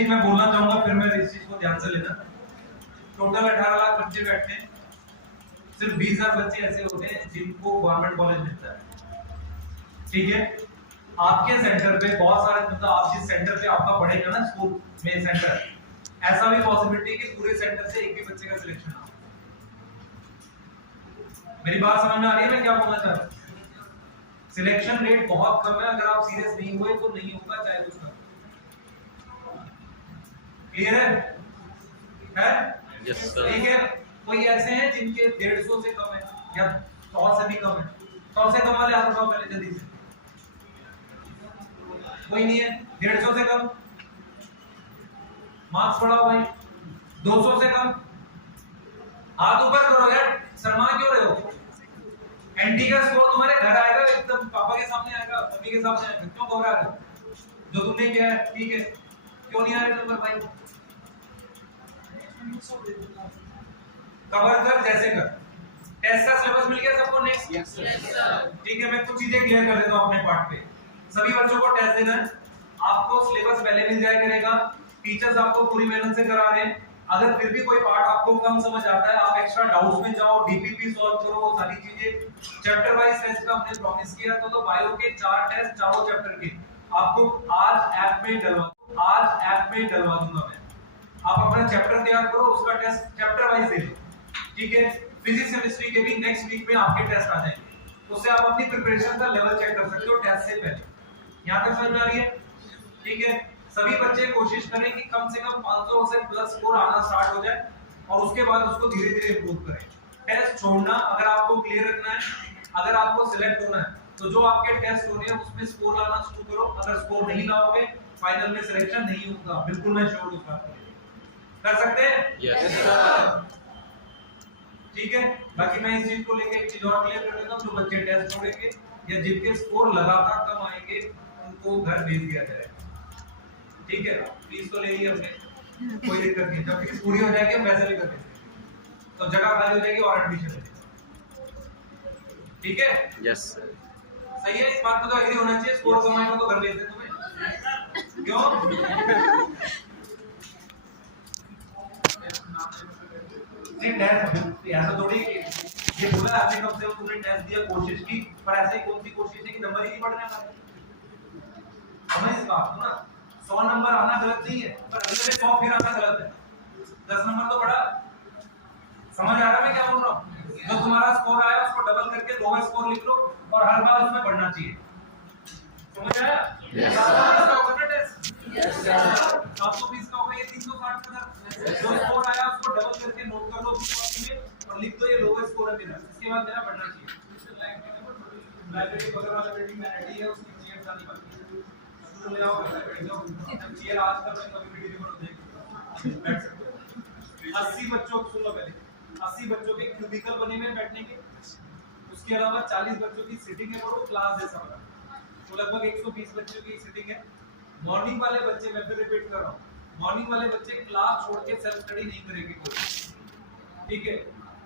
चीज मैं बोलना चाहूंगा, फिर मैं इस चीज को ध्यान से लेना। टोटल 18 लाख बच्चे बैठते हैं, सिर्फ 20,000 बच्चे ऐसे होते हैं जिनको गवर्नमेंट कॉलेज मिलता है। ठीक है, आपके सेंटर पे बहुत सारे, मतलब आप जिस सेंटर पे आपका पढ़ेगा ना स्कूल में सेंटर, ऐसा भी पॉसिबिलिटी कि पूरे सेंटर से एक भी बच्चे का सिलेक्शन हो। मेरी बात समझ में आ रही है मैं क्या बोलना चाह रहा हूँ? सिलेक्शन रेट बहुत कम है, अगर आप सीरियस नहीं हुए तो नहीं होगा चाहे कुछ ना। क्लियर है? Yes sir. ठीक है, कोई ऐसे हैं जिनके 150 से कम है या 100 से भी कम है? 100 से कम वाले हाथ उठाओ पहले जल्दी से। कोई नहीं है 150 से कम? मार्क्स बढ़ाओ भाई। 200 से कम? हाथ ऊपर करो यार, शर्मा क्यों रहे हो? एंटी का स्कोर तुम्हारे घर आएगा, एकदम पापा के सामने आएगा, मम्मी के सामने आएगा, क्यों घबरा रहे हो? जो तुमने किया है ठीक है, क्यों नहीं आ रहे नंबर भाई? कवर कर जैसे कर। टेस्ट का सिलेबस मिल गया सबको नेक्स्ट? Yes sir. ठीक है, मैं कुछ चीजें क्लियर कर देता हूं अपने पार्ट पे। सभी बच्चों को टेस्ट देना है, आपको सिलेबस पहले मिल जाया करेगा, टीचर्स आपको पूरी मेहनत से करा रहे हैं। अगर फिर भी कोई पार्ट आपको कम समझ आता है, आप एक्स्ट्रा डाउट्स में जाओ, डीपीपी सॉल्व करो, सारी चीजें चैप्टर वाइज टेस्ट का हमने प्रॉमिस किया था। तो बायो के 4 टेस्ट चारों चैप्टर के आपको आज ऐप में डलवा दूंगा मैं। आप अपना चैप्टर तैयार करो, उसका टेस्ट चैप्टर वाइज दे लो। ठीक है, फिजिक्स केमिस्ट्री के भी नेक्स्ट वीक में आपके टेस्ट आ जाएंगे, उससे आप अपनी प्रिपरेशन का लेवल चेक कर सकते हो टेस्ट से पहले। यहां तक समझ में आ रही है? ठीक है, सभी बच्चे कोशिश करें कि कम से कम 500 से प्लस स्कोर आना स्टार्ट हो जाए और उसके बाद उसको धीरे धीरे इंप्रूव करें। टेस्ट छोड़ना, अगर आपको क्लियर रखना है, अगर आपको सिलेक्ट होना है, तो जो आपके टेस्ट हो रहे हैं उसमें स्कोर लाना शुरू करो। अगर स्कोर नहीं लाओगे फाइनल में सिलेक्शन नहीं होगा, बिल्कुल मैं श्योर हूं। कर सकते हैं? Yes sir. ठीक है, बाकी मैं इस चीज को लेके एक चीज और क्लियर कर देता हूं, जो बच्चे टेस्ट छोड़ेंगे या जिनके स्कोर लगातार कम आएंगे उनको घर भेज दिया जाएगा। ठीक है, फीस तो ले ली हमने, कोई दिक्कत नहीं, जब फीस पूरी हो जाएगी हम वैसे भी कर देंगे, तो जगह खाली हो जाएगी और एडमिशन ले लेंगे। ठीक है? Yes sir. सही है, इस बात पे तो एग्री होना चाहिए। स्कोर कम आएगा तो घर भेज दें तुम्हें, क्यों? नहीं टेस्ट ऐसा थोड़ी ये बोला आपने, कम से कम तुमने टेस्ट दिया, कोशिश की, पर ऐसे ही कौन सी कोशिश है कि नंबर ही नहीं बढ़ने वाले? समझ इस बात को ना, 100 नंबर आना गलत नहीं है, पर अगले 100 फिर आना गलत है। 10 नंबर तो बढ़ा। समझ आ रहा है मैं क्या बोल रहा हूँ? जो तुम्हारा स्कोर आया उसको डबल करके लोअर स्कोर लिख लो और हर बार उसमें बढ़ना चाहिए। समझ आया? यस आपको 20 का होगा, ये 360 का जो स्कोर आया उसको डबल करके नोट कर लो अपनी कॉपी में और लिख दो ये लोअर स्कोर है मेरा, इसके बाद मेरा बढ़ना चाहिए। लाइब्रेरी बगल वाला बिल्डिंग में रेडी है, उसकी चेयर डालनी पड़ती है, तो ले आओ लाइब्रेरी जाओ, चेयर आज तक मैं कभी वीडियो में देख बैठ सकते हो। 80 बच्चों को सुन लो पहले, 80 बच्चों के क्यूबिकल बने हुए बैठने के, उसके अलावा 40 बच्चों की सिटिंग है, वो क्लास है सब, तो लगभग 120 बच्चों की सिटिंग है। मॉर्निंग वाले बच्चे, मैं फिर रिपीट कर रहा हूँ, मॉर्निंग वाले बच्चे क्लास छोड़ के सेल्फ स्टडी नहीं करेंगे कोई। ठीक है,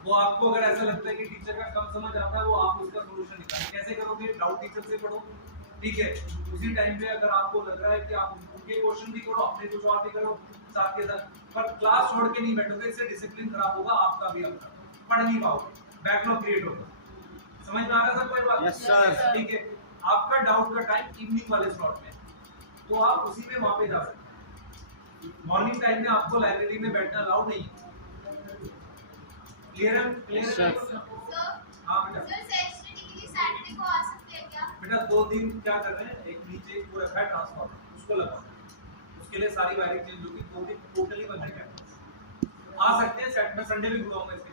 वो आपको अगर ऐसा लगता है कि टीचर का कम समझ आता है, वो आप उसका सॉल्यूशन निकालें। कैसे करोगे? डाउट टीचर से पढ़ो। ठीक है, उसी टाइम पे अगर आपको लग रहा है कि आप उनके क्वेश्चन भी करो, अपने कुछ और भी करो साथ के साथ, पर क्लास छोड़ के नहीं बैठोगे, इससे डिसिप्लिन खराब होगा आपका भी, अपना पढ़ नहीं पाओगे, बैकलॉग क्रिएट होगा। समझ में आ रहा है सब कोई बात? Yes sir. ठीक है, आपका डाउट का टाइम इवनिंग वाले स्लॉट में, तो आप उसी में वहां पे जा सकते हैं। मॉर्निंग टाइम में आपको लाइब्रेरी में बैठना अलाउड नहीं है। क्लियर है? क्लियर है? हां बेटा। सर सेल्फ स्टडी के लिए सैटरडे को आ सकते हैं क्या? बेटा 2 दिन क्या कर रहे हैं, एक नीचे एक पूरा है ट्रांसफार्मर, उसको लगाओ, उसके लिए सारी वायरिंग चेंज होगी। 2 दिन टोटली बंद है। आ सकते हैं सेट में, संडे भी बुलाऊंगा इसके